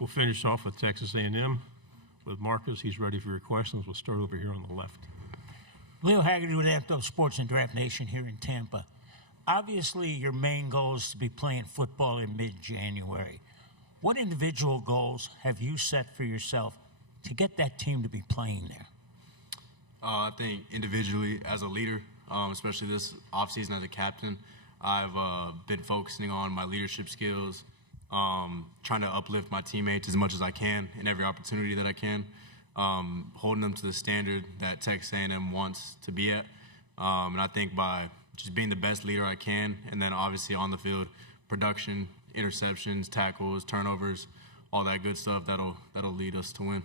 We'll finish off with Texas A&M. With Marcus, he's ready for your questions. We'll start over here on the left. Leo Haggerty with Anthem Sports and Draft Nation here in Tampa. Obviously, your main goal is to be playing football in mid-January. What individual goals have you set for yourself to get that team to be playing there? I think individually, as a leader, especially this offseason as a captain, I've been focusing on my leadership skills, trying to uplift my teammates as much as I can in every opportunity that I can, holding them to the standard that Texas A&M wants to be at. And I think by just being the best leader I can, and then obviously on the field, production, interceptions, tackles, turnovers, all that good stuff, that'll lead us to win.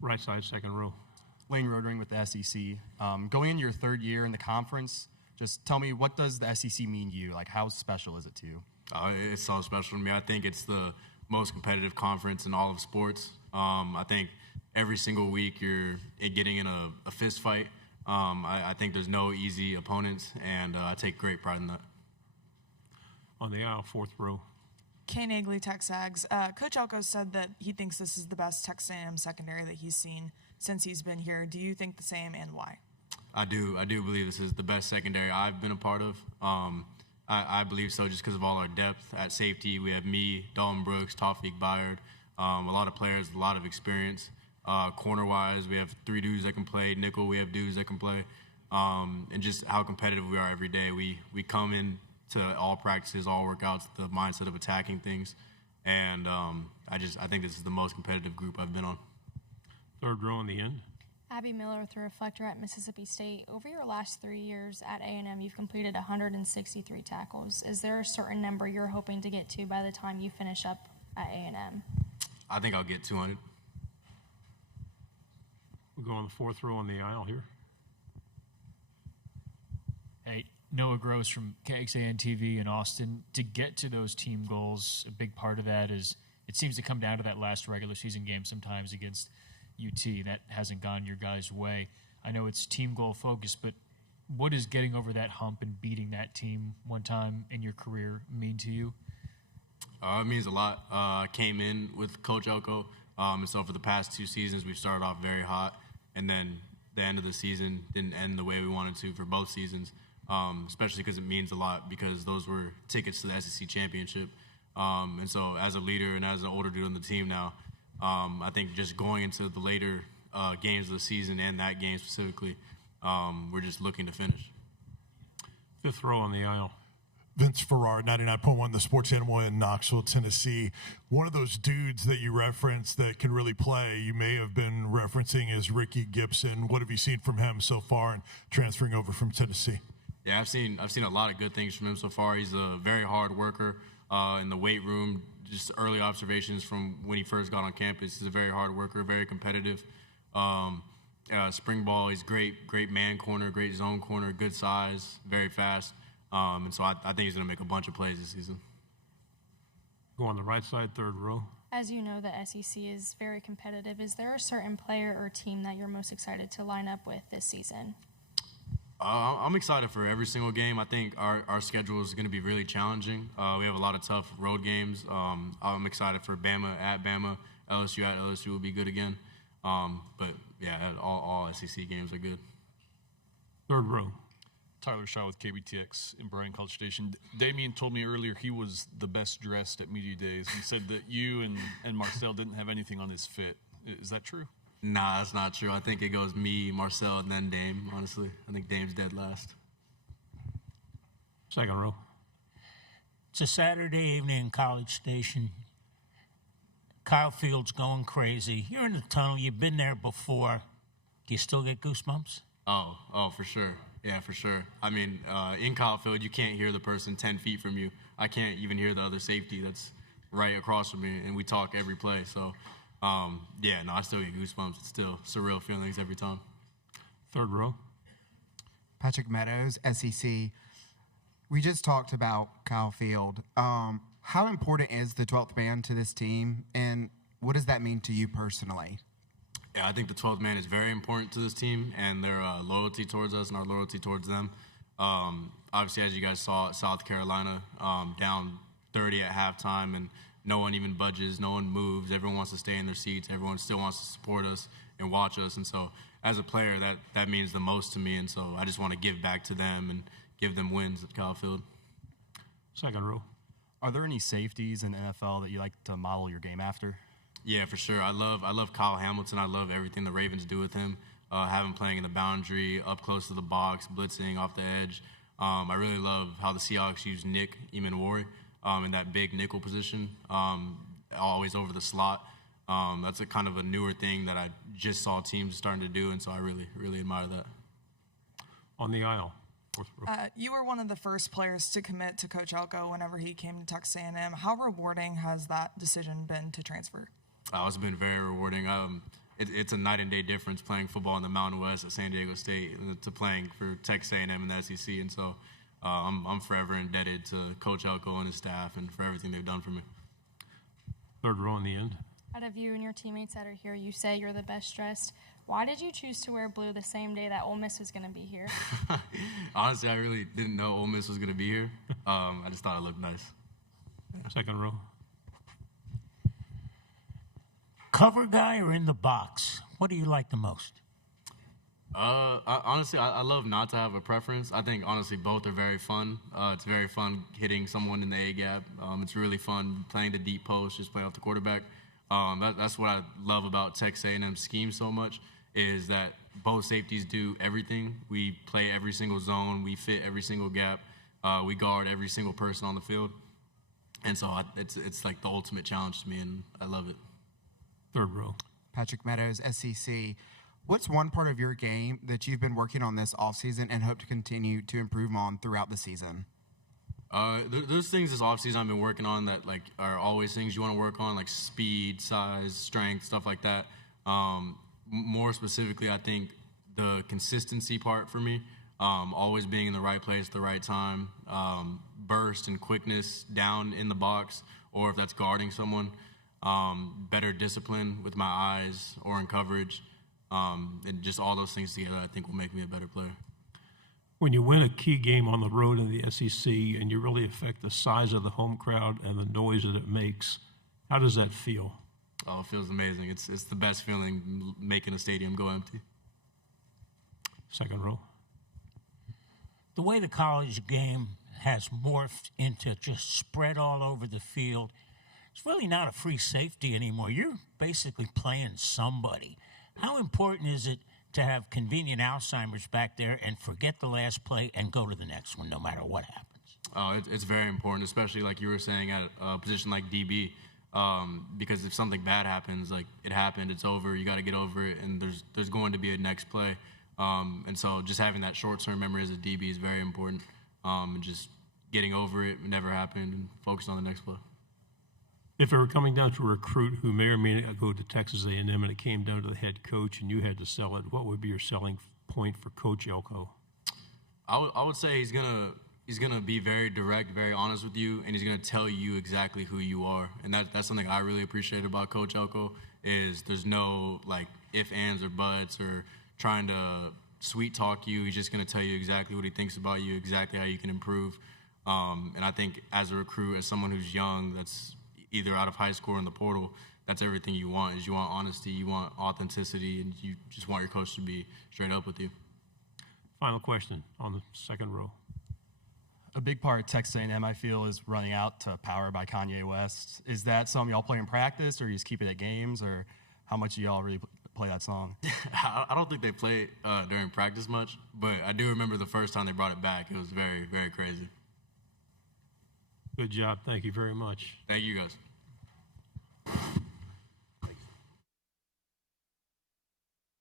Right side, second row. Lane Rodering with the SEC. Going into your third year in the conference, just tell me, what does the SEC mean to you? Like, how special is it to you? It's so special to me. I think it's the most competitive conference in all of sports. I think every single week you're getting in a fist fight. I think there's no easy opponents, and I take great pride in that. On the aisle, fourth row. Kay Nagley, TexAgs. Coach Elko said that he thinks this is the best Texas A&M secondary that he's seen since he's been here. Do you think the same, and why? I do believe this is the best secondary I've been a part of. I believe so just because of all our depth at safety. We have me, Dalton Brooks, Tawfiq Byard, a lot of players, a lot of experience. Corner-wise, we have 3 dudes that can play. Nickel, we have dudes that can play. And just how competitive we are every day. We come in to all practices, all workouts, the mindset of attacking things. And I think this is the most competitive group I've been on. Third row in the end. Abby Miller with the Reflector at Mississippi State. Over your last 3 years at A&M, you've completed 163 tackles. Is there a certain number you're hoping to get to by the time you finish up at A&M? I think I'll get 200. We'll go on the fourth row on the aisle here. Hey, Noah Gross from KXAN TV in Austin. To get to those team goals, a big part of that is it seems to come down to that last regular season game sometimes against UT. That hasn't gone your guys' way. I know it's team goal focused, but what does getting over that hump and beating that team one time in your career mean to you? It means a lot. I came in with Coach Elko, and so for the past 2 seasons, we've started off very hot, and then the end of the season didn't end the way we wanted to for both seasons, especially because it means a lot because those were tickets to the SEC championship. And so as a leader and as an older dude on the team now, I think just going into the later games of the season and that game specifically, we're just looking to finish. Fifth row on the aisle. Vince Farrar, 99.1 The Sports Animal in Knoxville, Tennessee. One of those dudes that you referenced that can really play, you may have been referencing is Ricky Gibson. What have you seen from him so far and transferring over from Tennessee? Yeah, I've seen a lot of good things from him so far. He's a very hard worker in the weight room. Just early observations from when he first got on campus. He's a very hard worker, very competitive. Spring ball, he's great man corner, great zone corner, good size, very fast. And so I think he's going to make a bunch of plays this season. Go on the right side, third row. As you know, the SEC is very competitive. Is there a certain player or team that you're most excited to line up with this season? I'm excited for every single game. I think our schedule is going to be really challenging. We have a lot of tough road games. I'm excited for Bama at Bama. LSU at LSU will be good again. But, yeah, all SEC games are good. Third row. Tyler Shaw with KBTX in Bryan College Station. Damien told me earlier he was the best dressed at media days. He said that you and Marcel didn't have anything on his fit. Is that true? Nah, that's not true. I think it goes me, Marcel, and then Dame, honestly. I think Dame's dead last. Second row. It's a Saturday evening in College Station. Kyle Field's going crazy. You're in the tunnel. You've been there before. Do you still get goosebumps? Oh, for sure. Yeah, for sure. I mean, in Kyle Field, you can't hear the person 10 feet from you. I can't even hear the other safety that's right across from me, and we talk every play. So, I still get goosebumps. It's still surreal feelings every time. Third row. Patrick Meadows, SEC. We just talked about Kyle Field. How important is the 12th man to this team, and what does that mean to you personally? Yeah, I think the 12th man is very important to this team and their loyalty towards us and our loyalty towards them. Obviously, as you guys saw, South Carolina down 30 at halftime, and no one even budges, no one moves. Everyone wants to stay in their seats. Everyone still wants to support us and watch us. And so as a player, that means the most to me. And so I just want to give back to them and give them wins at Kyle Field. Second row. Are there any safeties in the NFL that you like to model your game after? Yeah, for sure. I love Kyle Hamilton. I love everything the Ravens do with him. Have him playing in the boundary, up close to the box, blitzing off the edge. I really love how the Seahawks use Nick Emanwari in that big nickel position, always over the slot. That's a kind of a newer thing that I just saw teams starting to do, and so I really, really admire that. On the aisle. Fourth row. You were one of the first players to commit to Coach Elko whenever he came to Texas A&M. How rewarding has that decision been to transfer? It's been very rewarding. It's a night and day difference playing football in the Mountain West at San Diego State to playing for Texas A&M and the SEC, and so I'm forever indebted to Coach Elko and his staff and for everything they've done for me. Third row in the end. Out of you and your teammates that are here, you say you're the best dressed. Why did you choose to wear blue the same day that Ole Miss was going to be here? Honestly, I really didn't know Ole Miss was going to be here. I just thought it looked nice. Second row. Cover guy or in the box? What do you like the most? Honestly, I love not to have a preference. I think, honestly, both are very fun. It's very fun hitting someone in the A-gap. It's really fun playing the deep post, just playing off the quarterback. That's what I love about Texas A&M's scheme so much, is that both safeties do everything. We play every single zone. We fit every single gap. We guard every single person on the field. And so it's like the ultimate challenge to me, and I love it. Third row. Patrick Meadows, SEC. What's one part of your game that you've been working on this offseason and hope to continue to improve on throughout the season? There's things this offseason I've been working on that like are always things you want to work on, like speed, size, strength, stuff like that. More specifically, I think the consistency part for me, always being in the right place at the right time, burst and quickness down in the box, or if that's guarding someone, better discipline with my eyes or in coverage, and just all those things together I think will make me a better player. When you win a key game on the road in the SEC and you really affect the size of the home crowd and the noise that it makes, how does that feel? Oh, it feels amazing. It's the best feeling, making a stadium go empty. Second row. The way the college game has morphed into just spread all over the field, it's really not a free safety anymore. You're basically playing somebody. How important is it to have convenient Alzheimer's back there and forget the last play and go to the next one no matter what happens? Oh, it's very important, especially like you were saying at a position like DB, because if something bad happens, like it happened, it's over, you got to get over it, and there's going to be a next play. And so just having that short-term memory as a DB is very important, and just getting over it never happened and focus on the next play. If it were coming down to a recruit who may or may not go to Texas A&M and it came down to the head coach and you had to sell it, what would be your selling point for Coach Elko? I would say he's gonna be very direct, very honest with you, and he's gonna tell you exactly who you are. And that's something I really appreciate about Coach Elko, is there's no like ifs, ands, or buts or trying to sweet talk you. He's just gonna tell you exactly what he thinks about you, exactly how you can improve. And I think as a recruit, as someone who's young, that's either out of high school or in the portal, that's everything you want. Is you want honesty, you want authenticity, and you just want your coach to be straight up with you. Final question on the second row. A big part of Texas A&M, I feel, is running out to Power by Kanye West. Is that something y'all play in practice, or you just keep it at games, or how much do y'all really play that song? I don't think they play it during practice much, but I do remember the first time they brought it back. It was very, very crazy. Good job. Thank you very much. Thank you, guys.